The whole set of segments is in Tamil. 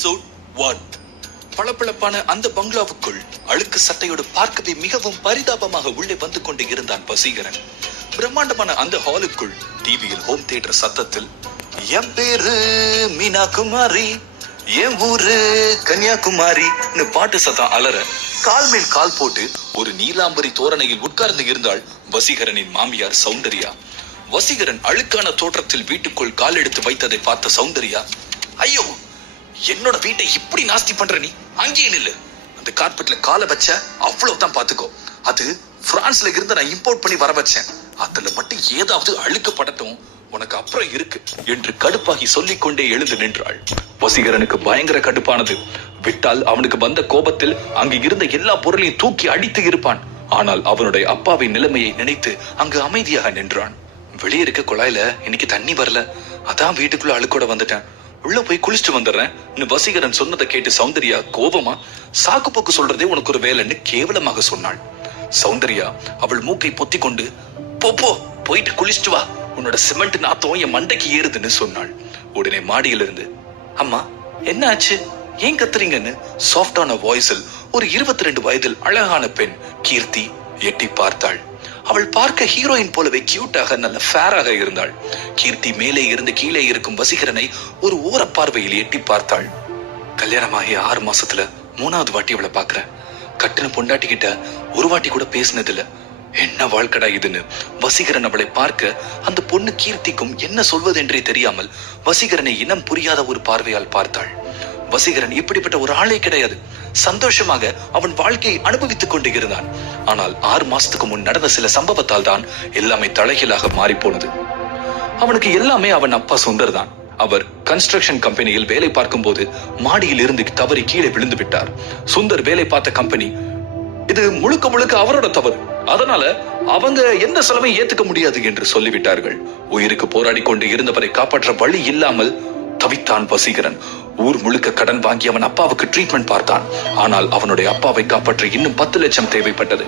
எபிசோட் 1. பளபளப்பான அந்த பங்களாவுக்குள் அழுக்கு சட்டையோடு பார்க்கவே மிகவும் பரிதாபமாக உள்ளே வந்து கொண்டு இருந்தான் வசீகரன். பிரம்மாண்டமான அந்த ஹாலுக்குள் டிவியில் ஹோம் தியேட்டர் சத்தத்தில் என் பேரு மீனா குமாரி, என் ஊரு கன்னியாகுமரி பாட்டு சத்தம் அலற கால் மேல் கால் போட்டு ஒரு நீலாம்பரி தோரணையில் உட்கார்ந்து இருந்தாள் வசீகரனின் மாமியார் சௌந்தர்யா. வசீகரன் அழுக்கான தோற்றத்தில் வீட்டுக்குள் கால் எடுத்து வைத்ததை பார்த்த சௌந்தர்யா, ஐயோ என்னோட வீட்டை இப்படி நாஸ்தி பண்ற, நீ அங்கேயே நில்லு, அந்த கார்பெட்ல காலை வச்ச அவ்வளவுதான் பாத்துக்கோ, அது பிரான்ஸ்ல இருந்து நான் இம்போர்ட் பண்ணி வர வச்சேன், அதுல மட்டும் ஏதாவது அழுக்கு படட்டும், உனக்கு அப்புறம் இருக்கு என்று கடுப்பாகி சொல்லிக் கொண்டே எழுந்து நின்றாள். வசீகரனுக்கு பயங்கர கடுப்பானது. விட்டால் அவனுக்கு வந்த கோபத்தில் அங்கு இருந்த எல்லா பொருளையும் தூக்கி அடித்து இருப்பான். ஆனால் அவனுடைய அப்பாவின் நிலைமையை நினைத்து அங்கு அமைதியாக நின்றான். வெளியே இருக்க குழாயில இன்னைக்கு தண்ணி வரல, அதான் வீட்டுக்குள்ள அழுக்கோட வந்துட்டேன், உள்ள போய் குளிச்சுட்டு வந்துடுறேன் வசீகரன் சொன்னதை கேட்டு சௌந்தர்யா கோபமா, சாக்கு போக்கு சொல்றதே உனக்கு ஒரு வேலைன்னு கேவலமாக சொன்னாள். சௌந்தர்யா அவள் மூக்கை பொத்தி கொண்டு, போ போயிட்டு குளிச்சுட்டு வா, உன்னோட சிமெண்ட் நாத்தம் என் மண்டைக்கு ஏறுதுன்னு சொன்னாள். உடனே மாடியில இருந்து, அம்மா என்ன ஆச்சு, ஏன் கத்துறீங்கன்னு சாஃப்டான வாய்ஸில் ஒரு 22 வயதில் அழகான பெண் கீர்த்தி எட்டி பார்த்தாள். அவள் பார்க்க ஹீரோயின் போலவே கியூட்டாக நல்ல ஃபேராக இருந்தாள். கீர்த்தி மேலே இருந்து கீழே இருக்கும் வசீகரனை ஒரு ஓர பார்வையில் எட்டி பார்த்தாள். கல்யாணமாகி 6 மாசத்துல 3வது வாட்டி அவளை பாக்குறேன், கட்டின பொண்டாட்டிக்கிட்ட ஒரு வாட்டி கூட பேசினதில்ல, என்ன வாழ்க்கடா இதுன்னு வசீகரன் அவளை பார்க்க அந்த பொண்ணு கீர்த்திக்கும் என்ன சொல்வதென்றே தெரியாமல் வசீகரனை இனம் புரியாத ஒரு பார்வையால் பார்த்தாள். வசீகரன் இப்படிப்பட்ட ஒரு ஆளே கிடையாது. சந்தோஷமாக அவன் வாழ்க்கையை அனுபவித்துக் கொண்டு இருந்தான். ஆனால் 6 மாசத்துக்கு முன் நடந்த சில சம்பவத்தால் தான் எல்லாமே தலைகீழாக மாறி போனது. அவனுக்கு எல்லாமே அவன் அப்பா சுந்தர் தான். அவர் கன்ஸ்ட்ரக்ஷன் கம்பெனியில் வேலை பார்க்கும் போது மாடியில் இருந்து தவறி கீழே விழுந்து விட்டார். சுந்தர் வேலை பார்த்த கம்பெனி இது முழுக்க முழுக்க அவரோட தவறு, அதனால அவங்க எந்த செலவையும் ஏத்துக்க முடியாது என்று சொல்லிவிட்டார்கள். உயிருக்கு போராடி கொண்டு இருந்தவரை காப்பாற்ற வழி இல்லாமல் தவித்தான் வசீகரன். ஊர் முழுக்க கடன் வாங்கி அவன் அப்பாவுக்கு ட்ரீட்மெண்ட் பார்த்தான். ஆனால் அவனுடைய அப்பாவை காப்பாற்ற இன்னும் 10 லட்சம் தேவைப்பட்டது.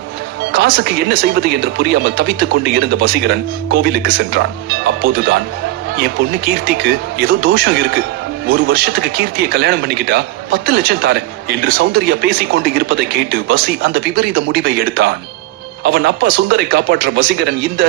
காசுக்கு என்ன செய்வது என்று புரியாமல் தவித்துக் கொண்டு இருந்த வசீகரன் கோவிலுக்கு சென்றான். அப்போதுதான், என் பொண்ணு கீர்த்திக்கு ஏதோ தோஷம் இருக்கு, 1 வருஷத்துக்கு கீர்த்தியை கல்யாணம் பண்ணிக்கிட்டா 10 லட்சம் தாரேன் என்று சௌந்தர்யா பேசிக் கொண்டு இருப்பதை கேட்டு வசி அந்த விபரீத முடிவை எடுத்தான். அவன் அப்பா சுந்தரை காப்பாற்ற வசீகரன் இந்த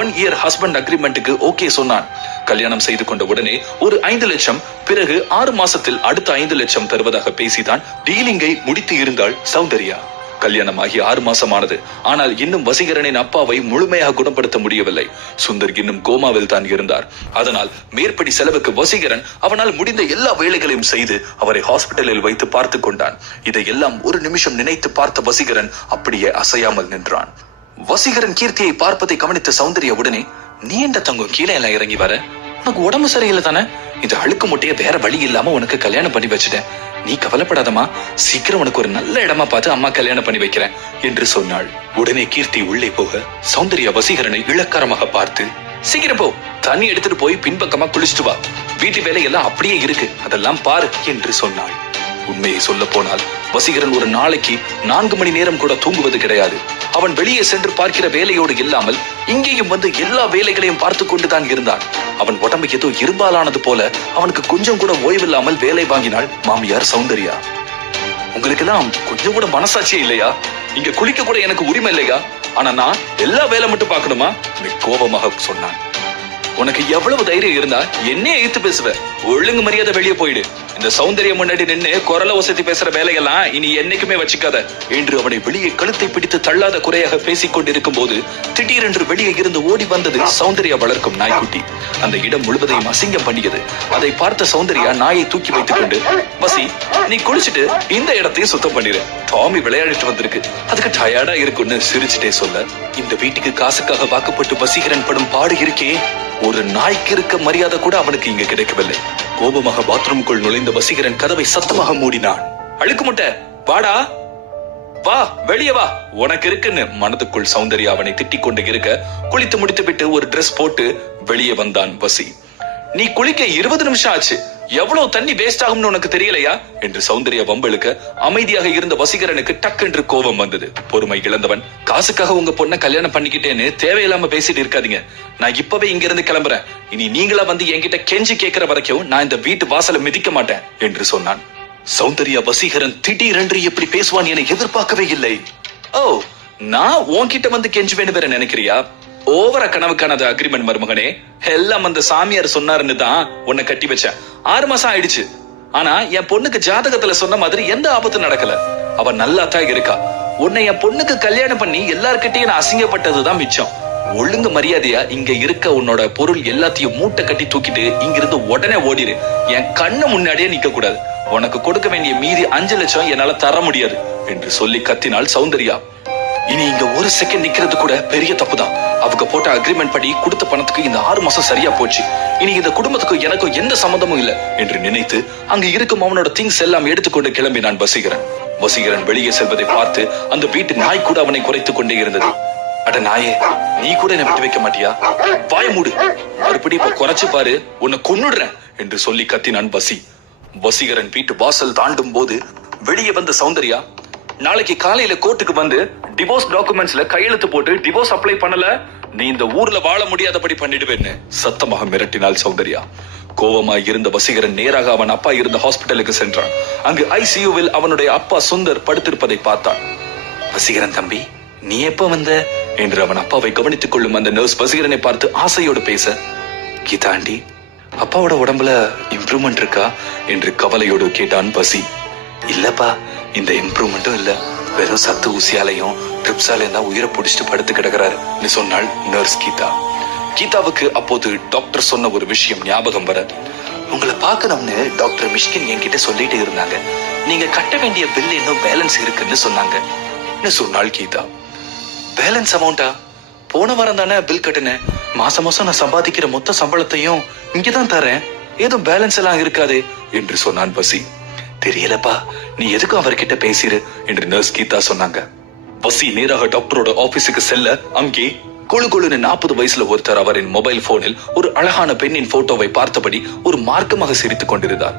1 இயர் ஹஸ்பண்ட் அக்ரிமெண்ட்டுக்கு ஓகே சொன்னான். கல்யாணம் செய்து கொண்ட உடனே ஒரு 5 லட்சம், பிறகு 6 மாசத்தில் அடுத்த 5 லட்சம் தருவதாக பேசிதான் டீலிங்கை முடித்து இருந்தாள் சௌந்தர்யா. கல்யாணமாகி 6 மாசமானது. ஆனால் இன்னும் வசீகரனின் அப்பாவை முழுமையாக குணப்படுத்த முடியவில்லை. சுந்தர் இன்னும் கோமாவில் தான் இருந்தார். அதனால் மேற்படி செலவுக்கு வசீகரன் அவனால் முடிந்த எல்லா வேலைகளையும் செய்து அவரை ஹாஸ்பிட்டலில் வைத்து பார்த்து கொண்டான். இதையெல்லாம் ஒரு நிமிஷம் நினைத்து பார்த்த வசீகரன் அப்படியே அசையாமல் நின்றான். வசீகரன் கீர்த்தியை பார்ப்பதை கவனித்த சௌந்தர்யா உடனே, நீ என்ற தங்கம் கீழே எல்லாம் இறங்கி வர, உனக்கு உடம்பு சரியில்லை தானே, இந்த அழுக்கு முட்டைய வேற வழி இல்லாம உனக்கு கல்யாணம் பண்ணி வச்சுட்டேன், நீ கவலைப்படாதமா, சீக்கிரம் உனக்கு ஒரு நல்ல இடமா பார்த்து அம்மா கல்யாணம் பண்ணி வைக்கிறேன் என்று சொன்னாள். உடனே கீர்த்தி உள்ளே போக சௌந்தர்யா வசீகரனை இளக்காரமாக பார்த்து, சீக்கிரம் போ, தண்ணி எடுத்துட்டு போய் பின்பக்கமா குளிச்சுட்டு வா, வீட்டு வேலையெல்லாம் அப்படியே இருக்கு, அதெல்லாம் பாரு என்று சொன்னாள். உண்மையை சொல்ல போனால் வசீகரன் ஒரு நாளைக்கு 4 மணி நேரம் கூட தூங்குவது கிடையாது. அவன் வெளியே சென்று பார்க்கிற வேலையோடு இல்லாமல் இங்கேயும் வந்து எல்லா வேலைகளையும் பார்த்து கொண்டுதான் இருந்தான். அவன் உடம்பு ஏதோ இரும்பாலானது போல அவனுக்கு கொஞ்சம் கூட ஓய்வில்லாமல் வேலை வாங்கினாள் மாமியார் சௌந்தர்யா. உங்களுக்கு எல்லாம் கொஞ்சம் கூட மனசாட்சியே இல்லையா? இங்க குளிக்க கூட எனக்கு உரிமை இல்லையா? ஆனா நான் எல்லா வேலை மட்டும் பார்க்கணுமா? கோபமாக சொன்னான். உனக்கு எவ்வளவு தைரியம் இருந்தா என்னையே எதிர்த்து பேசுவ? ஒழுங்கு மரியாதை வெளியே போயிடு. இந்த சௌந்தர்யம் முன்னாடி நின்று குரல ஒசத்தி பேசுற வேலையெல்லாம் இனி என்னைக்குமே வச்சுக்காத என்று அவனை வெளியே கழுத்தை பிடித்து தள்ளாத குறையாக பேசிக் கொண்டிருக்கும் போது திடீரென்று வெளியே இருந்து ஓடி வந்தது சௌந்தர்யா வளர்க்கும் நாய்க்குட்டி. அந்த இடம் முழுவதையும் அசிங்கம் பண்ணியது. அதை பார்த்த சௌந்தர்யா நாயை தூக்கி வைத்துக் கொண்டு, வசி நீ குளிச்சுட்டு இந்த இடத்தையும் சுத்தம் பண்ணிடு, டாமி விளையாடிட்டு வந்திருக்கு, அதுக்கு டயர்டா இருக்குன்னு சிரிச்சுட்டே சொல்ல, இந்த வீட்டுக்கு காசுக்காக வாக்குப்பட்டு வசீகரன் படும் பாடு இருக்கே, ஒரு நாய்க்கு இருக்க மரியாதை கூட அவனுக்கு இங்க கிடைக்கவில்லை. கோபமாக பாத்ரூமுக்குள் நுழைந்த வசீகரன் கதவை சத்தமாக மூடினான். அழுக்கு முட்டை வாடா, வா வெளியே வா, உனக்கு இருக்குன்னு மனதுக்குள் சௌந்தர்யா அவனை திட்டிக் கொண்டு இருக்க, குளித்து முடித்து விட்டு ஒரு டிரெஸ் போட்டு வெளியே வந்தான் வசி. நீ குளிக்க 20 நிமிஷம் ஆச்சு, எவ்வளவு தண்ணி வேஸ்ட் ஆகும்னு உனக்கு தெரியலையா என்று சௌந்தர்யா வம்பளுக்க அமைதியாக இருந்த வசீகரனுக்கு டக்கென்று கோபம் வந்தது. பொறுமை இழந்தவன், காசுக்காக உங்க பொண்ணை கல்யாணம் பண்ணிக்கிட்டேன்னு தேவையில்லாம பேசிட்டு இருக்காதீங்க, நான் இப்பவே இங்க இருந்து கிளம்புறேன், இனி நீங்களா வந்து என்கிட்ட கெஞ்சி கேட்கிற வரைக்கும் நான் இந்த வீட்டு வாசலை மிதிக்க மாட்டேன் என்று சொன்னான். சௌந்தர்யா வசீகரன் திடீரென்று எப்படி பேசுவான் என எதிர்பார்க்கவே இல்லை. ஓ, நான் உன்கிட்ட வந்து கெஞ்சுவேன்னு வேற நினைக்கிறியா? ஓவர கனவு காணாத அக்ரிமெண்ட் மருமகனே. எல்லாம் அந்த சாமியார் சொன்னாருன்னு தான் உன்னை கட்டி வச்சேன். 6 மாசம் ஆயிடுச்சு. ஆனா என் பொண்ணுக்கு ஜாதகத்துல சொன்ன மாதிரி எந்த ஆபத்தும் நடக்கல. அவ நல்லா தான் இருக்கா. உன்னை என் பொண்ணுக்கு கல்யாணம் பண்ணி எல்லார்கிட்டையும் நான் அசிங்கப்பட்டதுதான் மிச்சம். ஒழுங்கு மரியாதையா இங்க இருக்க உன்னோட பொருள் எல்லாத்தையும் மூட்டை கட்டி தூக்கிட்டு இங்கிருந்து உடனே ஓடிடு. என் கண்ணு முன்னாடியே நிக்க கூடாது. உனக்கு கொடுக்க வேண்டிய மீதி 5 லட்சம் என்னால தர முடியாது என்று சொல்லி கத்தினாள் சௌந்தர்யா. இனி இங்க ஒரு செகண்ட் நிக்கிறது கூட பெரிய தப்புதான். அவங்க போட்ட அக்ரிமெண்ட் படி கொடுத்த பணத்துக்கு இந்த 6 மாசம் சரியா போச்சு. இனி இந்த குடும்பத்துக்கும் எனக்கும் எந்த சம்பந்தமும் இல்ல என்று நினைத்து அங்க இருக்கும் அவனோட திங்ஸ் எல்லாம் எடுத்துக்கொண்டு கிளம்பினான் வசீகரன். வசீகரன் வெளியே செல்வதை பார்த்து அந்த வீட்டு நாய் கூட அவனை குறைத்துக் கொண்டே இருந்தது. அட நாயே, நீ கூட என்ன விட்டு வைக்க மாட்டியா? வாய மூடு. மறுபடி இப்ப குறைச்சு பாரு, உன்னை கொன்னுடுறேன் என்று சொல்லி கத்தினான் வசி. வசீகரன் வீட்டு வாசல் தாண்டும் போது வெளியே வந்த சௌந்தர்யா, நாளைக்கு காலையில கோர்ட்டுக்கு வந்து டிவோர்ஸ் டாக்குமெண்ட்ஸ்ல கையெழுத்து போட்டு டிவோர்ஸ் அப்ளை பண்ணல, நீ இந்த ஊர்ல வாழ முடியாதபடி பண்ணிடுவேன்னு சத்தமாக மிரட்டினாள் சௌந்தர்யா. கோவமாய் இருந்த வசீகரன் நேராக அவன் அப்பா இருந்த ஹாஸ்பிட்டலுக்கு சென்றான். அங்கு ஐசியூவில் அவனுடைய அப்பா சுந்தர் படுத்திருப்பதை பார்த்தான். வசீகரன் தம்பி, நீ எப்ப வந்த என்று அவன் அப்பாவை கவனித்துக் கொள்ளும் அந்த நர்ஸ் வசீகரனை பார்த்து ஆசையோடு பேச, கீதாண்டி, அப்பாவோட உடம்புல இம்ப்ரூவ்மெண்ட் இருக்கா என்று கவலையோடு கேட்டான் வசி. இல்லப்பா, இந்த இம்ப்ரூவ்மெண்ட்டும் இல்ல, வெறும் சத்து ஊசியாலையும் ட்ரிப்ஸாலையும் தான் உயிரை பிடிச்சிட்டு படுத்து கிடக்கிறாரு சொன்னாள் நர்ஸ் கீதா. கீதாவுக்கு அப்போது டாக்டர் சொன்ன ஒரு விஷயம் ஞாபகம் வர, உங்களை பார்க்கணும்னு டாக்டர் மிஷ்கின் என்கிட்ட சொல்லிட்டு இருந்தாங்க. நீங்க கட்ட வேண்டிய பில் இன்னும் பேலன்ஸ் இருக்குன்னு சொன்னாங்க சொன்னாள் கீதா. பேலன்ஸ் அமௌண்டா? போன வாரம் தானே பில் கட்டுனேன். மாசம் மாசம் நான் சம்பாதிக்கிற மொத்த சம்பளத்தையும் இங்கதான் தரேன். ஏதும் பேலன்ஸ் எல்லாம் இருக்காது என்று சொன்னான் வசி. தெரியலப்பா, நீ எதுக்கும் அவர்கிட்ட பேசிரு என்று நர்ஸ் கீதா சொன்னாங்க. வசி நேராக டாக்டரோட ஆபீஸுக்கு செல்ல அங்கே கொழு கொழுன்னு 40 வயசுல ஒருத்தர் அவரின் மொபைல் போனில் ஒரு அழகான பெண்ணின் போட்டோவை பார்த்தபடி ஒரு மார்க்கமாக சிரித்துக் கொண்டிருந்தார்.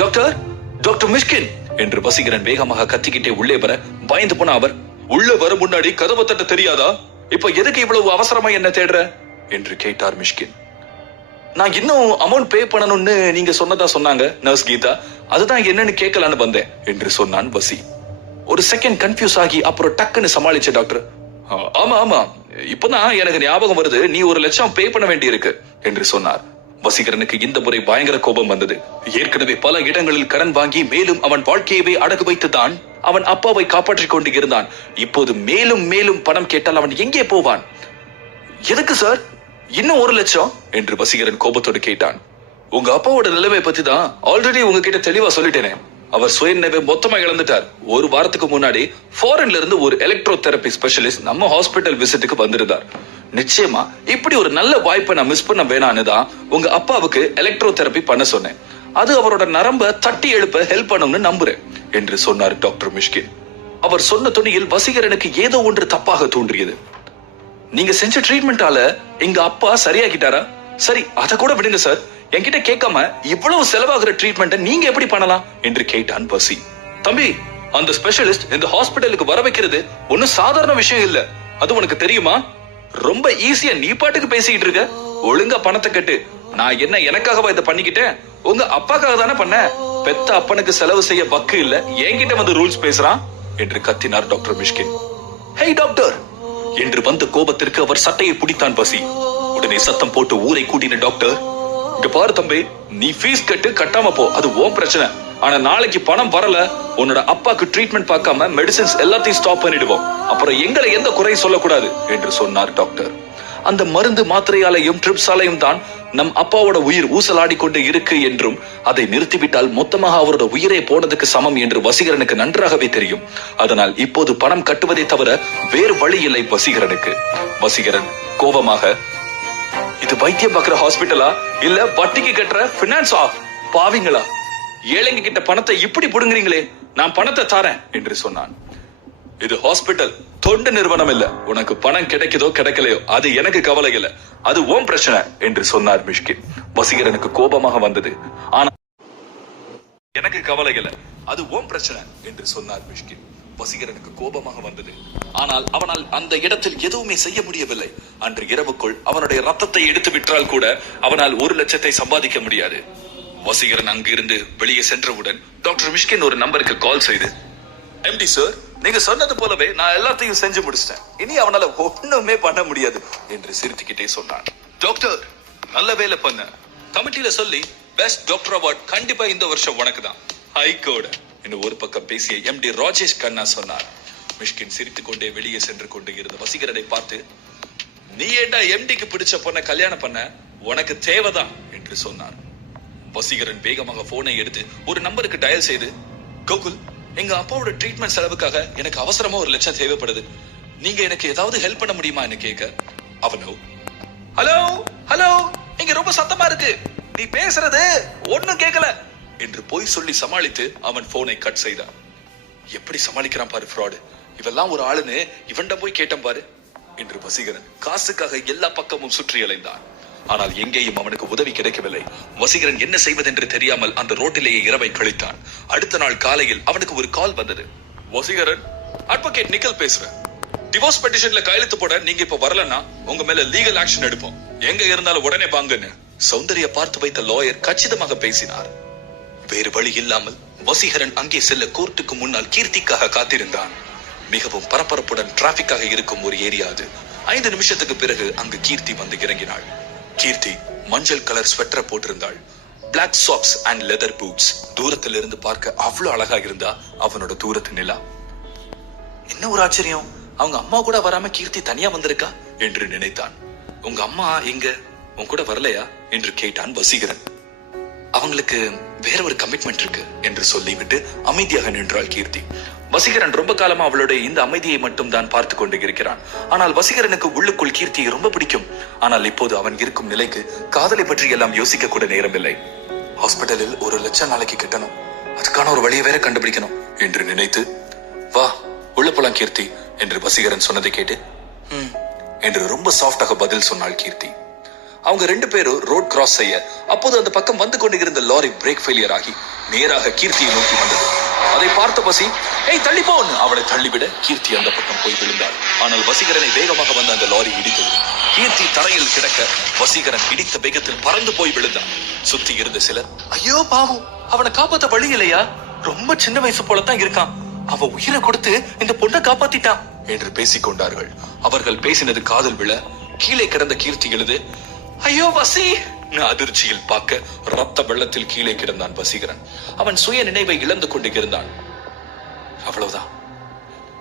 டாக்டர், டாக்டர் மிஷ்கின் என்று வசீகரன் வேகமாக கத்திக்கிட்டே உள்ளே வர பயந்து போன அவர், உள்ள வர முன்னாடி கதவை தட்ட தெரியாதா? இப்ப எதுக்கு இவ்வளவு அவசரமா என்ன தேடுற என்று கேட்டார் மிஷ்கின். நான் இன்னும் அமௌண்ட் பே பண்ணணும்னு நீங்க சொன்னதா சொன்னாங்க நர்ஸ் கீதா, அதுதான் என்னன்னு கேட்கலான்னு வந்தேன் என்று சொன்னான் வசி. ஒரு செகண்ட் கன்ஃபியூஸ் ஆகி அப்புறம் டக்குன்னு சமாளிச்ச டாக்டர், ஆமா ஆமா, இப்பதான் எனக்கு ஞாபகம் வருது, நீ 1 லட்சம் பே பண்ண வேண்டி இருக்கு என்று சொன்னார். வசீகரனுக்கு இந்த முறை பயங்கர கோபம் வந்தது. ஏற்கனவே பல இடங்களில் கடன் வாங்கி மேலும் அவன் வாழ்க்கையவே அடகு வைத்துதான் அவன் அப்பாவை காப்பாற்றிக் கொண்டு இருந்தான். இப்போது மேலும் மேலும் பணம் கேட்டால் அவன் எங்கே போவான்? எதுக்கு சார் இன்னும் 1 லட்சம் என்று வசீகரன் கோபத்தோடு கேட்டான். உங்க அப்பாவோட நிலைமை பத்தி தான் ஆல்ரெடி உங்ககிட்ட தெளிவா சொல்லிட்டேனே. அவர் சுயநினைவை மொத்தமா இழந்துட்டார். 1 வாரத்துக்கு முன்னாடி ஃபாரின்ல இருந்து ஒரு எலக்ட்ரோ தெரப்பி ஸ்பெஷலிஸ்ட் நம்ம ஹாஸ்பிட்டல் விசிட்டுக்கு வந்திருந்தார். நிச்சயமா இப்படி ஒரு நல்ல வாய்ப்பை நான் மிஸ் பண்ண வேணான்னு தான் உங்க அப்பாவுக்கு எலக்ட்ரோ தெரப்பி பண்ண சொன்னேன். அது அவரோட நரம்ப தட்டி எழுப்ப ஹெல்ப் பண்ணும்னு நம்புறேன் என்று சொன்னார் டாக்டர் மிஷ்கின். அவர் சொன்ன துணியில் வசீகரனுக்கு ஏதோ ஒன்று தப்பாக தோன்றியது. நீங்க செஞ்ச ட்ரீட்மெண்டால எங்க அப்பா சரியாகிட்டாரா? சரி, அத கூட விடுங்க சார். என்கிட்ட கேட்காம இவ்வளவு செலவாகிற ட்ரீட்மெண்ட்டை நீங்க எப்படி பண்ணலாம் என்று கேட்டான் வசி. தம்பி, அந்த ஸ்பெஷலிஸ்ட் இந்த ஹாஸ்பிட்டலுக்கு வர வைக்கிறது ஒன்னும் சாதாரண விஷயம் இல்ல. அது உனக்கு தெரியுமா? ரொம்ப ஈஸியா நீ பாட்டுக்கு பேசிக்கிட்டு இருக்க. ஒழுங்கா பணத்தை கட்டு. நான் என்ன எனக்காகவா இதை பண்ணிக்கிட்டேன்? உங்க அப்பாக்காக தானே பண்ண. பெத்த அப்பனுக்கு செலவு செய்ய பக்கு இல்ல, என்கிட்ட வந்து ரூல்ஸ் பேசுறான் என்று கத்தினார் டாக்டர் மிஷ்கின். ஹே டாக்டர் என்று வந்த கோபத்திற்கு அவர் சட்டையை பிடித்தான் வசி. உடனே சத்தம் போட்டு ஊரை கூட்டின டாக்டர், இங்க பாரு தம்பி, நீ ஃபீஸ் கட்டு, கட்டாம போ, அது உன் பிரச்சனை. ஆனா நாளைக்கு பணம் வரல, உன்னோட அப்பாக்கு ட்ரீட்மெண்ட் பார்க்காம மெடிசின்ஸ் எல்லாத்தையும் ஸ்டாப் பண்ணிடுவோம். அப்புறம் எங்களை எந்த குறையும் சொல்லக்கூடாது என்று சொன்னார் டாக்டர். அந்த மருந்து மாத்திரையாலையும் ட்ரிப்ஸாலையும் தான் நம் அப்பாவோட உயிர் ஊசலாடி கொண்டு இருக்கு என்றும் அதை நிறுத்திவிட்டால் மொத்தமாக அவரோட உயிரே போனதுக்கு சமம் என்று வசீகரனுக்கு நன்றாகவே தெரியும். அதனால் இப்போது பணம் கட்டுவதை தவிர வேறு வழி இல்லை வசீகரனுக்கு. வசீகரன் கோபமாக, இது வைத்தியம் பார்க்கிற ஹாஸ்பிட்டலா இல்ல வட்டிக்கு கட்டுற பினான்ஸா? பாவிங்களா, ஏழைங்க கிட்ட பணத்தை இப்படி புடுங்குறீங்களே, நான் பணத்தை தாரேன் என்று சொன்னான். இது ஹாஸ்பிட்டல், தொண்டு நிறுவனம் இல்ல. உனக்கு பணம் கிடைக்குதோ கிடைக்கலையோ அது எனக்கு கவலை இல்ல, அது உன் பிரச்சனை என்று சொன்னார் மிஷ்கின். வசீகரனுக்கு கோபமாக வந்தது. ஆனா எனக்கு கவலை இல்ல, அது உன் பிரச்சனை என்று சொன்னார் மிஷ்கின். வசீகரனுக்கு கோபமாக வந்தது. ஆனால் அவனால் அந்த இடத்தில் எதுவுமே செய்ய முடியவில்லை. அன்று இரவுக்குள் அவனுடைய ரத்தத்தை எடுத்து விட்டால் கூட அவனால் 1 லட்சத்தை சம்பாதிக்க முடியாது. வசீகரன் அங்கிருந்து வெளியே சென்றவுடன் டாக்டர் மிஷ்கின் ஒரு நம்பருக்கு கால் செய்து, எம்டி சார், நீங்க சொன்னது போலவே நான் எல்லாத்தையும் செஞ்சு முடிச்சிட்டேன். இனி அவனால ஒண்ணுமே பண்ண முடியாது என்று சிரித்துக்கிட்டே சொன்னான். டாக்டர், நல்ல வேலை பண்ண. கமிட்டியில சொல்லி பெஸ்ட் டாக்டர் அவார்ட் கண்டிப்பா இந்த வருஷம் உனக்கு தான். ஹைகோட இன்னும் ஒரு பக்கம் பேசிய எம்டி ராஜேஷ் கண்ணா சொன்னார். மிஷ்கின் சிரித்துக் கொண்டே வெளியே சென்று கொண்டு இருந்த வசீகரனை பார்த்து, நீ ஏண்டா எம்டிக்கு பிடிச்ச பொண்ண கல்யாணம் பண்ண, உனக்கு தேவைதான் என்று சொன்னார். வசீகரன் வேகமாக போனை எடுத்து ஒரு நம்பருக்கு டயல் செய்து, கோகுல், எங்க அப்பாவோட ட்ரீட்மெண்ட் செலவுக்காக எனக்கு அவசரமா 1 லட்சம் தேவைப்படுது. நீங்க எனக்கு ஏதாவது ஹெல்ப் பண்ண முடியுமா கேட்க, அவனோ, ஹலோ ஹலோ, இங்க ரொம்ப சத்தமா இருக்கு, நீ பேசுறது ஒண்ணும் கேட்கல என்று போய் சொல்லி சமாளித்து அவன் போனை கட் செய்தான். எப்படி சமாளிக்கிறான் பாரு ஃப்ராடு, இவெல்லாம் ஒரு ஆளுன்னு இவன்ட போய் கேட்டான் பாரு என்று வசீகரன் காசுக்காக எல்லா பக்கமும் சுற்றி அலைந்தான். ஆனால் எங்கேயும் அவனுக்கு உதவி கிடைக்கவில்லை. வசீகரன் என்ன செய்வதென்று தெரியாமல் அந்த ரோட்டிலேயே இரவை கழித்தான். அடுத்த நாள் காலையில் அவனுக்கு ஒரு கால் வந்தது. வசீகரன், அட்வொகேட் நிக்கல் பேசுறேன். டிவோர்ஸ் பெட்டிஷன்ல கையெழுத்து போட நீங்க இப்ப வரலன்னா உங்க மேல லீகல் ஆக்ஷன் எடுப்போம். எங்க இருந்தாலும் உடனே வாங்கன்னு சௌந்தர்யா பார்த்து வைத்த லாயர் கச்சிதமாக பேசினார். வேறு வழி இல்லாமல் வசீகரன் அங்கே செல்ல கோர்ட்டுக்கு முன்னால் கீர்த்திக்காக காத்திருந்தான். மிகவும் பரபரப்புடன் டிராபிக்காக இருக்கும் ஒரு ஏரியா அது. 5 நிமிஷத்துக்கு பிறகு அங்கு கீர்த்தி வந்து இறங்கினாள். கீர்த்தி மஞ்சள் கலர் ஸ்வெட்டர் போட்டிருந்தாள். Black socks and leather boots. தூரத்தில் இருந்து பார்க்க அவ்வளவு அழகா இருந்தா அவனோட தூரத்து நிலா. என்ன ஒரு ஆச்சரியம், அவங்க அம்மா கூட வராம கீர்த்தி தனியா வந்திருக்கா என்று நினைத்தான். உங்க அம்மா எங்க, உன் கூட வரலையா என்று கேட்டான் வசீகரன். அவங்களுக்கு வேற ஒரு கமிட்மெண்ட் இருக்கு என்று சொல்லிவிட்டு அமைதியாக நின்றாள் கீர்த்தி. வசீகரன் ரொம்ப காலமா அவளுடைய இந்த அமைதியை மட்டும் தான் பார்த்து கொண்டு இருக்கிறான். ஆனால் வசீகரனுக்கு உள்ளுக்குள் கீர்த்தியை ரொம்ப பிடிக்கும். ஆனால் இப்போது அவன் இருக்கும் நிலைக்கு காதலை பற்றி எல்லாம் யோசிக்க கூட நேரமில்லை. ஹாஸ்பிட்டலில் 1 லட்சம் நாளைக்கு கட்டணும், அதுக்கான ஒரு வழியை வேற கண்டுபிடிக்கணும் என்று நினைத்து, வா உள்ள போலாம் கீர்த்தி என்று வசீகரன் சொன்னதை கேட்டு என்று ரொம்ப சாஃப்டாக பதில் சொன்னாள் கீர்த்தி. அவங்க 2 பேரும் ரோட் கிராஸ் செய்ய அப்போது அந்த பக்கம் வந்து கொண்டிருந்த லாரி பிரேக் ஃபெயிலியர் ஆகி நேராக கீர்த்தியை நோக்கி வந்தது. அதை பார்த்த வசி, ஏய் தள்ளிப்போன்னு அவளை தள்ளிவிட கீர்த்தி அந்த பக்கம் போய் விழுந்தாள். ஆனால் வசீகரனை வேகமாக வந்து அந்த லாரி இடித்தது. கீர்த்தி தரையில் கிடக்க வசீகரன் இடித்த வேகத்தில் பறந்து போய் விழுந்தான். சுத்தி இருந்த சிலர், ஐயோ பாவம், அவனை காப்பாத்த வழி இல்லையா, ரொம்ப சின்ன வயசு போலத்தான் இருக்கான், அவ உயிரை கொடுத்து இந்த பொண்ணை காப்பாத்திட்டான் என்று பேசிக் கொண்டார்கள். அவர்கள் பேசினது காதல் விழ கீழே கிடந்த கீர்த்தி எழுது, ஐயோ வசி அதிர்ச்சியில் பார்க்க ரத்த வெள்ளத்தில் கீழே கிடந்தான் வசீகரன். அவன் சுய நினைவை இழந்து கொண்டு இருந்தான். அவ்வளவுதான்,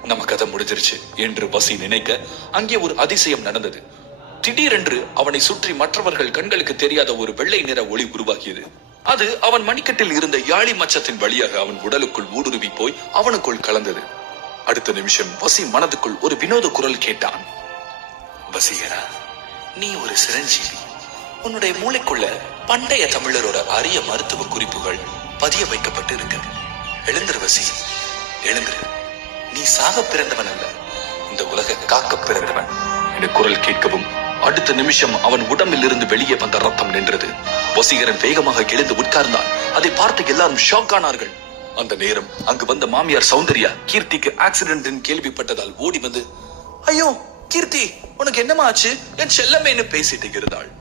நம்ம கதை முடிஞ்சிருச்சு என்று வசி நினைக்க அங்கே ஒரு அதிசயம் நடந்தது. திடீரென்று அவனை சுற்றி மற்றவர்கள் கண்களுக்கு தெரியாத ஒரு வெள்ளை நிற ஒளி உருவாகியது. அது அவன் மணிக்கட்டில் இருந்த யாழி மச்சத்தின் வழியாக அவன் உடலுக்குள் ஊடுருவி போய் அவனுக்குள் கலந்தது. அடுத்த நிமிஷம் வசி மனதுக்குள் ஒரு வினோத குரல் கேட்டான். வசீகரா, நீ ஒரு சிரஞ்சீவி. உன்னுடைய மூளைக்குள்ள பண்டைய தமிழரோட அரிய மருத்துவ குறிப்புகள் பதிய வைக்கப்பட்டு இருக்கு. எழுந்திரு வசி, எழுந்திரு. நீ சாக பிறந்தவன் அல்ல, இந்த உலக காக்க பிறந்தவன் என்ற குரல் கேட்கவும் அடுத்த நிமிஷம் அவன் உடம்பில் இருந்து வெளியே வந்த ரத்தம் நின்றது. வசீகரன் வேகமாக எழுந்து உட்கார்ந்தான். அதை பார்த்து எல்லாரும் ஷாக் ஆனார்கள். அந்த நேரம் அங்கு வந்த மாமியார் சௌந்தர்யா கீர்த்திக்கு ஆக்சிடென்ட் கேள்விப்பட்டதால் ஓடி வந்து, ஐயோ கீர்த்தி, உனக்கு என்னமா ஆச்சு என் செல்லமேன்னு பேசிட்டு இருந்தாள்.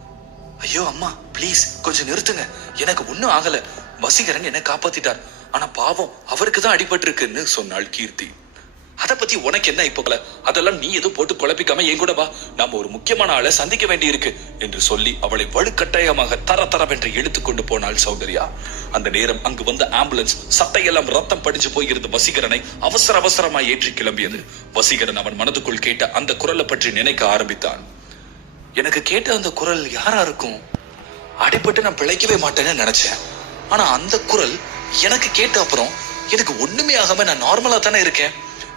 ஐயோ அம்மா பிளீஸ் கொஞ்சம் நிறுத்துங்க, எனக்கு ஒண்ணும் ஆகல, வசீகரன் என்ன காப்பாத்திட்டார், ஆனா பாவம் அவருக்கு தான் அடிபட்டு இருக்குன்னு சொன்னாள் கீர்த்தி. அத பத்தி உனக்கு என்ன இப்போ, அதெல்லாம் நீ எதுவும் போட்டு குழப்பிக்காம என் கூட வா, நாம ஒரு முக்கியமான ஆளை சந்திக்க வேண்டி இருக்கு என்று சொல்லி அவளை வலுக்கட்டாயமாக தரவென்று இழுத்து கொண்டு போனாள் சௌந்தர்யா. அந்த நேரம் அங்கு வந்த ஆம்புலன்ஸ் சட்டையெல்லாம் ரத்தம் படிஞ்சு போயிருந்த வசீகரனை அவசரமாய் ஏற்றி கிளம்பியது. வசீகரன் அவன் மனதுக்குள் கேட்ட அந்த குரலை பற்றி நினைக்க ஆரம்பித்தான். எனக்கு கேட்ட அந்த குரல் யாரா இருக்கும், அடிபட்டு நான் பிழைக்கவே மாட்டேன்னு நினைச்சேன், ஆனா அந்த குரல் எனக்கு கேட்ட அப்புறம் எனக்கு ஒண்ணுமே ஆகாம நான் நார்மலா தானே இருக்கேன்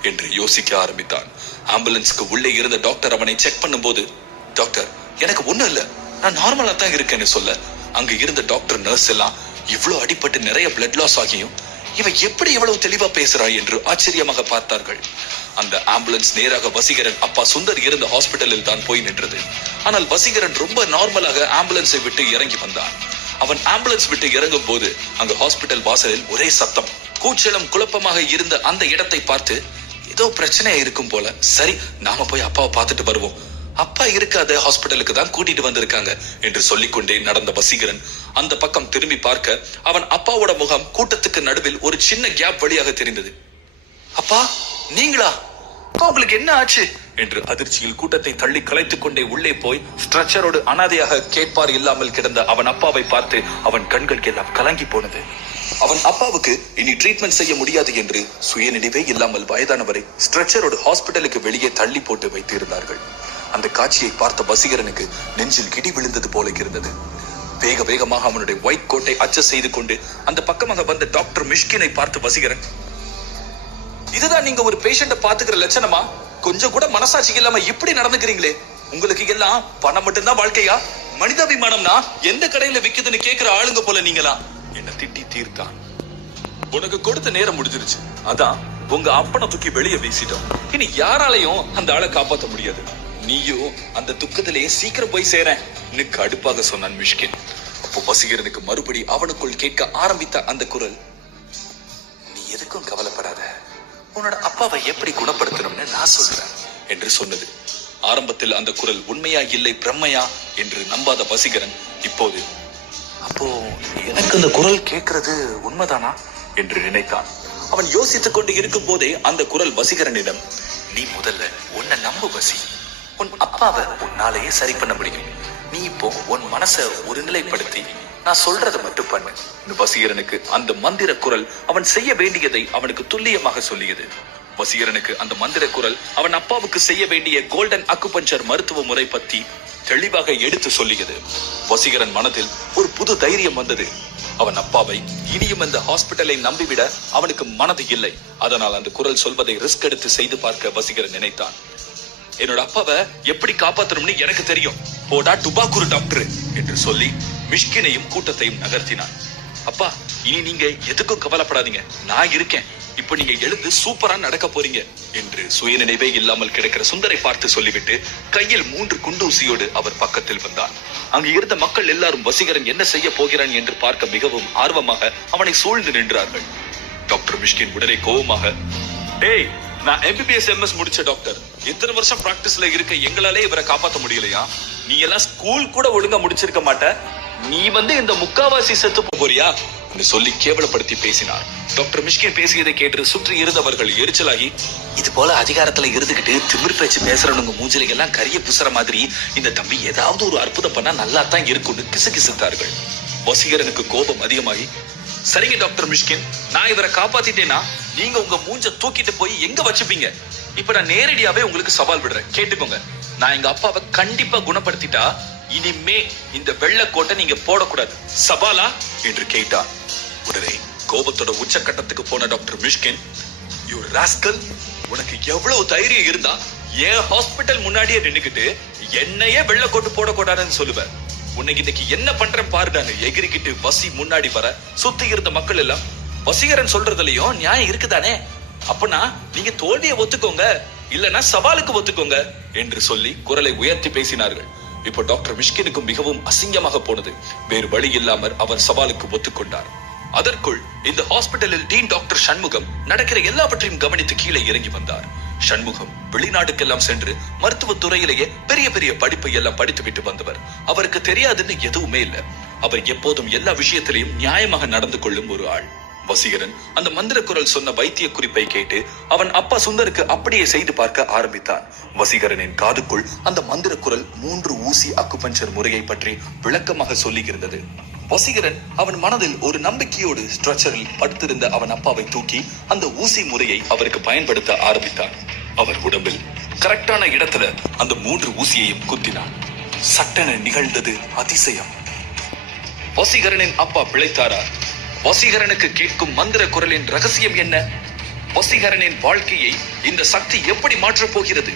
என்று யோசிக்க ஆரம்பித்தான். ஆம்புலன்ஸ்க்கு உள்ளே இருந்த டாக்டர் அவனை செக் பண்ணும் போது, டாக்டர் எனக்கு ஒண்ணும் இல்ல, நான் நார்மலா தான் இருக்கேன்னு சொல்ல அங்க இருந்த டாக்டர் நர்ஸ் எல்லாம் இவ்வளவு அடிபட்டு நிறைய பிளட் லாஸ் ஆகியும் இவ எப்படி இவ்வளவு தெளிவா பேசுறாய் என்று ஆச்சரியமாக பார்த்தார்கள். அந்த ஆம்புலன்ஸ் நேராக வசீகரன் அப்பா சுந்தர் இருந்த ஹாஸ்பிட்டலில் தான் போய் நின்றது. ஆனால் வசீகரன் ரொம்ப நார்மலாக ஆம்புலன்ஸை விட்டு இறங்கி வந்தான். அவன் ஆம்புலன்ஸ் விட்டு இறங்கும் போது அங்கு ஹாஸ்பிட்டல் வாசலில் ஒரே சத்தம். கூச்சலும் குழப்பமாக இருந்த அந்த இடத்தை பார்த்து ஏதோ பிரச்சனையா இருக்கும் போல, சரி நாம போய் அப்பாவை பார்த்துட்டு வருவோம், அப்பா இருக்காத ஹாஸ்பிட்டலுக்கு தான் கூட்டிட்டு வந்திருக்காங்க என்று சொல்லிக்கொண்டே நடந்த வசீகரன் அந்த பக்கம் திரும்பி பார்க்க அவன் அப்பாவோட முகம் கூட்டத்துக்கு நடுவில் ஒரு சின்ன கேப் வழியாக தெரிந்தது. அப்பா, நீங்களா? உங்களுக்கு என்ன ஆச்சு என்று அதிர்ச்சியில் கூட்டத்தை தள்ளி கலைத்துக் கொண்டே உள்ளே போய் ஸ்ட்ரெச்சரோடு அனாதையாக கேட்பார் இல்லாமல் கிடந்த அவன் அப்பாவை பார்த்து அவன் கண்கள் எல்லாம் கலங்கி போனது. அவன் அப்பாவுக்கு இனி ட்ரீட்மெண்ட் செய்ய முடியாது என்று சுயநினைவே இல்லாமல் வயதானவரை ஸ்ட்ரெச்சரோடு ஹாஸ்பிட்டலுக்கு வெளியே தள்ளி போட்டு வைத்திருந்தார்கள். அந்த காட்சியை பார்த்த வசீகரனுக்கு நெஞ்சில் கிடி விழுந்தது போல இருந்தது. வேக வேகமாக அவனுடைய ஒயிட் கோட்டை அட்ஜஸ்ட் செய்து கொண்டு அந்த பக்கமாக வந்த டாக்டர் மிஷ்கினை பார்த்து வசீகரன், இதுதான் நீங்க ஒரு பேஷண்ட பாத்துக்கிற லட்சணமா? கொஞ்சம் கூட மனசாட்சி இல்லாம இப்படி நடந்துக்கிறீங்களே. உங்களுக்கு எல்லாம் பணம் மட்டும்தான் வாழ்க்கையா? மனிதாபிமானம்னா எந்த கடையில விக்குதுன்னு கேக்குற ஆளுங்க போல நீங்களா? என்ன திட்டி தீர்த்தான். உனக்கு கொடுத்த நேரம் முடிஞ்சிருச்சு. அதான் உங்க அப்பனை தூக்கி வெளியே வீசிட்டோம். இனி யாராலையும் அந்த ஆளை காப்பாற்ற முடியாது. நீயும் அந்த துக்கத்திலேயே சீக்கிரம் போய் சேரேன்னு கடுப்பாக சொன்னான் மிஷ்கின். அப்போ வசீகரனுக்கு மறுபடி அவனுக்குள் கேட்க ஆரம்பித்த அந்த குரல், நீ எதுக்கும் கவலைப்படாத, உன்னோட அப்பாவை எப்படி குணப்படுத்தணும்னு நான் சொல்றேன் என்று சொன்னது. ஆரம்பத்தில் அந்த குரல் உண்மையா இல்லை பிரம்மையா என்று நம்பாத வசீகரன் இப்போது, அப்போ எனக்கு அந்த குரல் கேட்கிறது உண்மைதானா என்று நினைத்தான். அவன் யோசித்துக் கொண்டு இருக்கும் போதே அந்த குரல் வசீகரனிடம், நீ முதல்ல உன்னை நம்பு வசி, உன் அப்பாவை உன்னாலேயே சரி பண்ண முடியும். நீ இப்போ உன் மனசை ஒருநிலைப்படுத்தி நான் சொல்றதை மட்டும் பண்ணு. வசீகரனுக்கு அந்த மந்திர குரல் அவன் செய்ய வேண்டியதை அவனுக்கு துல்லியமாக சொல்லியது. வசீகரனுக்கு அந்த மந்திர குரல் அவன் அப்பாவுக்கு செய்ய வேண்டிய கோல்டன் அக்குபஞ்சர் மருத்துவ முறை பற்றி தெளிவாக எடுத்து சொல்லியது. வசீகரன் மனதில் ஒரு புது தைரியம் வந்தது. அவன் அப்பாவை இனியும் அந்த ஹாஸ்பிட்டலை நம்பிவிட அவனுக்கு மனது இல்லை. அதனால் அந்த குரல் சொல்வதை ரிஸ்க் எடுத்து செய்து பார்க்க வசீகரன் நினைத்தான். என்னோட அப்பாவை எப்படி காப்பாற்றணும்னு எனக்கு தெரியும், போடா டுபாக்கூர் டாக்டர் என்று சொல்லி மிஷ்கினையும் கூட்டத்தையும் நகர்த்தினான். அப்பா, இனி நீங்க எதுக்கும் கவலைப்படாதீங்க, நான் இருக்கேன். இப்ப நீங்க எழுந்து சூப்பரா நடக்க போறீங்க என்று சுயநினைவே இல்லாமல் கிடக்கிற சுந்தரை பார்த்து சொல்லிவிட்டு கையில் 3 குண்டூசியோடு அவர் பக்கத்தில் வந்தான். அங்கு இருந்த மக்கள் எல்லாரும் வசீகரன் என்ன செய்ய போகிறான் என்று பார்க்க மிகவும் ஆர்வமாக அவனை சூழ்ந்து நின்றார்கள். டாக்டர் மிஷ்கின் உடனே கோபமாக, டேய், நான் MBBS MS முடிச்ச டாக்டர், இத்தனை வருஷம் பிராக்டிஸ்ல இருக்க எங்களாலே இவரை காப்பாற்ற முடியலையா? நீ எல்லாம் ஸ்கூல் கூட ஒழுங்கா முடிச்சிருக்க மாட்ட, நீ இந்த முக்காவாசி செத்து போறியா என்று சொல்லி கேவலப்படுத்தி பேசினார். டாக்டர் மிஷ்கின் பேசியதை கேட்டு சுற்றி இருந்தவர்கள் எரிச்சலாகி, இது போல அதிகாரத்துல இருந்துகிட்டு திமிர் பேச்சு பேசுறவங்க மூஞ்சில எல்லாம் கரிய புசுற மாதிரி இந்த தம்பி ஏதாவது ஒரு அற்புதம் பண்ணா நல்லா தான் இருக்கும்னு கிசுகிசுத்தார்கள். வசீகரனுக்கு கோபம் அதிகமாகி, சரிங்க டாக்டர் மிஷ்கின், நான் இவரை காப்பாத்திட்டேன்னா நீங்க உங்க மூஞ்ச தூக்கிட்டு போய் எங்க வச்சுப்பீங்க? இப்ப நான் நேரடியாவே உங்களுக்கு சவால் விடுறேன், கேட்டுக்கோங்க. நான் எங்க அப்பாவை கண்டிப்பா குணப்படுத்திட்டா இனிமே இந்த வெள்ளக்கோட்டை நீங்க போடக்கூடாது, சவாலா என்று கேட்டார். உடனே கோபத்தோட உச்சக்கட்டத்துக்கு போன டாக்டர் மிஷ்கின், யூ ராஸ்கல், உனக்கு எவ்வளவு தைரியம் இருந்தா என் ஹாஸ்பிட்டல் முன்னாடியே நின்னுக்கிட்டு என்னையே வெள்ளக்கோட்டு போடக்கூடாதுன்னு சொல்லுவேன். உன்னைக்கு இன்னைக்கு என்ன பண்றேன் பாருடான்னு எகிரிக்கிட்டு வசி முன்னாடி வர சுத்தி இருந்த மக்கள் எல்லாம், வசீகரன் சொல்றதுலயும் நியாயம் இருக்குதானே, அப்பனா நீங்க தோல்வியை ஒத்துக்கோங்க, இல்லன்னா சவாலுக்கு ஒத்துக்கோங்க என்று சொல்லி குரலை உயர்த்தி பேசினார்கள். இப்போ டாக்டர் மிஷ்கினுக்கும் மிகவும் அசிங்கமாக போனது. வேறு வழி இல்லாமல் அவர் சவாலுக்கு ஒத்துக்கொண்டார். அதற்குள் இந்த ஹாஸ்பிட்டலில் டீன் டாக்டர் சண்முகம் நடக்கிற எல்லாவற்றையும் கவனித்து கீழே இறங்கி வந்தார். சண்முகம் வெளிநாட்டுக்கெல்லாம் சென்று மருத்துவத்துறையிலேயே பெரிய பெரிய படிப்பை எல்லாம் படித்து விட்டு வந்தவர். அவருக்கு தெரியாதுன்னு எதுவுமே இல்லை. அவர் எப்போதும் எல்லா விஷயத்திலையும் நியாயமாக நடந்து கொள்ளும் ஒரு ஆள். வசீகரன் அந்த மந்திர குரல் சொன்ன வைத்திய குறிப்பை கேட்டு அவன் அப்பா சுந்தருக்கு அப்படியே செய்து பார்க்க ஆரம்பித்தான். வசீகரனின் காதுக்குள் அந்த மந்திர குரல் 3 ஊசி அக்குபஞ்சர் முறையை பற்றி விளக்கமாக சொல்லியிருந்தது. வசீகரன் அவன் மனதில் ஒரு நம்பிக்கையோடு ஸ்ட்ரெச்சரில் படுத்திருந்த அவன் அப்பாவை தூக்கி அந்த ஊசி முறையை அவருக்கு பயன்படுத்த ஆரம்பித்தான். அவர் உடம்பில் கரெக்டான இடத்துல அந்த 3 ஊசியையும் குத்தினான். சட்டென நிகழ்ந்தது அதிசயம். வசீகரனின் அப்பா பிழைத்தாரா? வசீகரனுக்கு கேட்கும் மந்திர குரலின் ரகசியம் என்ன? வசீகரனின் வாழ்க்கையை இந்த சக்தி எப்படி மாற்றப் போகிறது?